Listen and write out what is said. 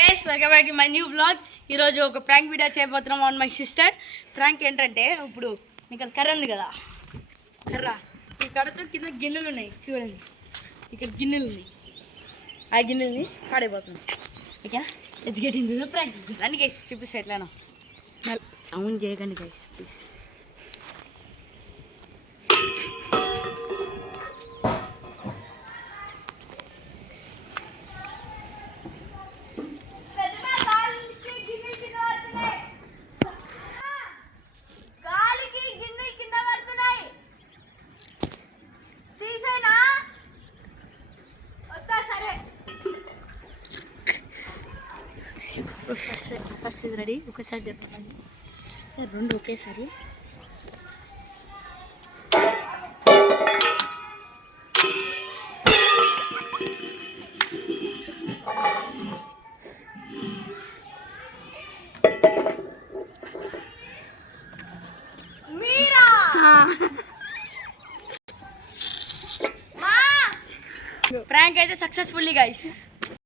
Guys welcome back to my new blog. ఈరోజు ఒక prank video చేయబోతున్నాం ఆన్ మై సిస్టర్. ప్రాంక్ ఏంటంటే ఇప్పుడు ఇక్కడ కర్ర ఉంది కదా, కర్ర ఈ కర్రతో కింద గిన్నెలు ఉన్నాయి చూడండి. ఇక్కడ గిన్నెలు ఉన్నాయి, ఆ గిన్నెల్ని పాడైపోతున్నాం. Okay, let's get into the prank. రండి గైస్ చూపిస్తే ఎట్లానో. అవును చేయకండి గైస్ ప్లీజ్. ఫస్ట్ ఇది రెడీ, ఒకసారి చెప్పండి సార్, రెండు ఒకేసారి. ప్రాంక్ అయితే సక్సెస్ఫుల్లీ గైస్.